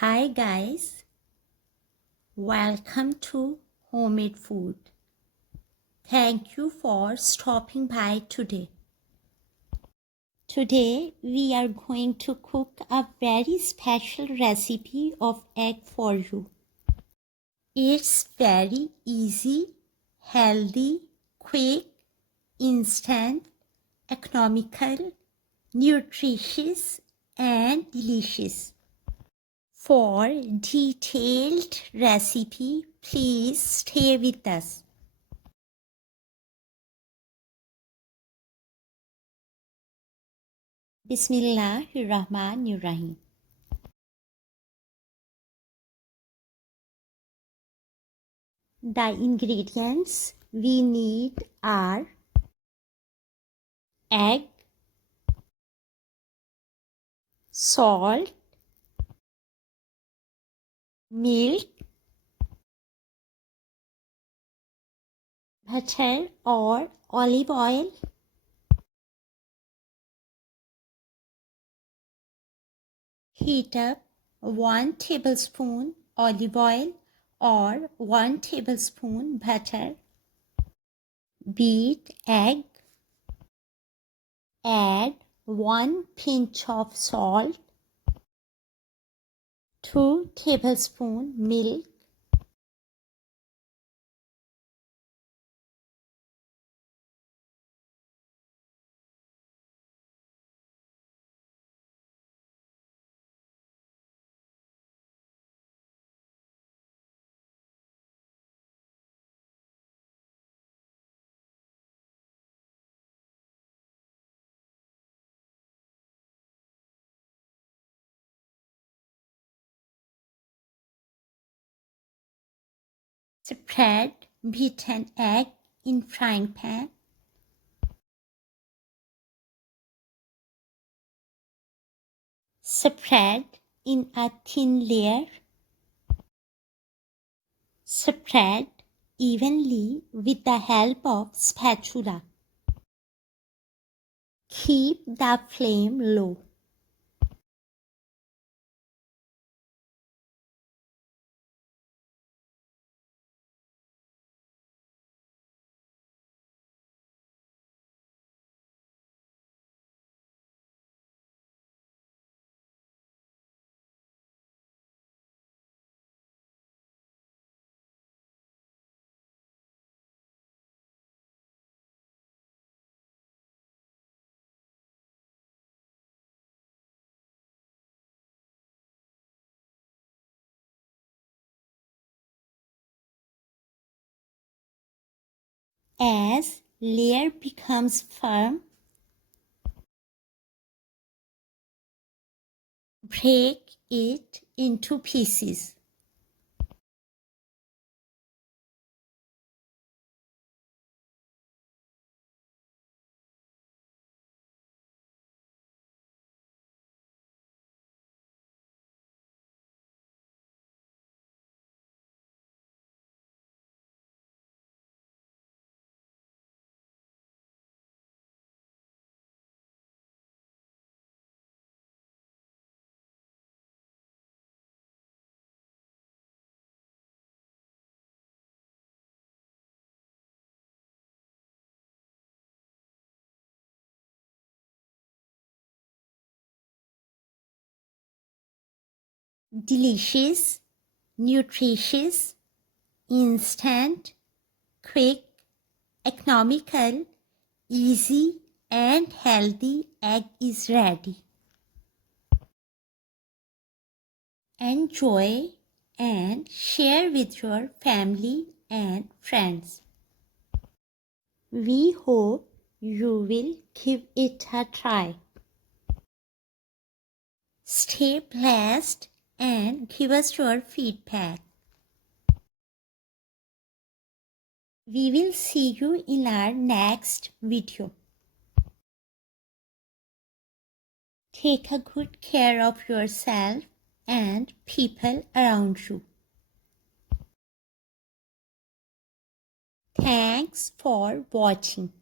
Hi guys, welcome to Homemade Food. Thank you for stopping by today. Today we are going to cook a very special recipe of egg for you. It's very easy, healthy, quick, instant, economical, nutritious and delicious. For detailed recipe, please stay with us. Bismillahirrahmanirrahim. The ingredients we need are egg, salt, milk, butter or olive oil, heat up 1 tablespoon olive oil or 1 tablespoon butter, beat egg, add 1 pinch of salt, 2 tablespoon milk, spread beaten egg in frying pan, spread in a thin layer, spread evenly with the help of spatula. Keep the flame low. As layer becomes firm, break it into pieces. Delicious, nutritious, instant, quick, economical, easy and healthy egg is ready. Enjoy and share with your family and friends. We hope you will give it a try. Stay blessed and give us your feedback. We will see you in our next video. Take a good care of yourself and people around you. Thanks for watching.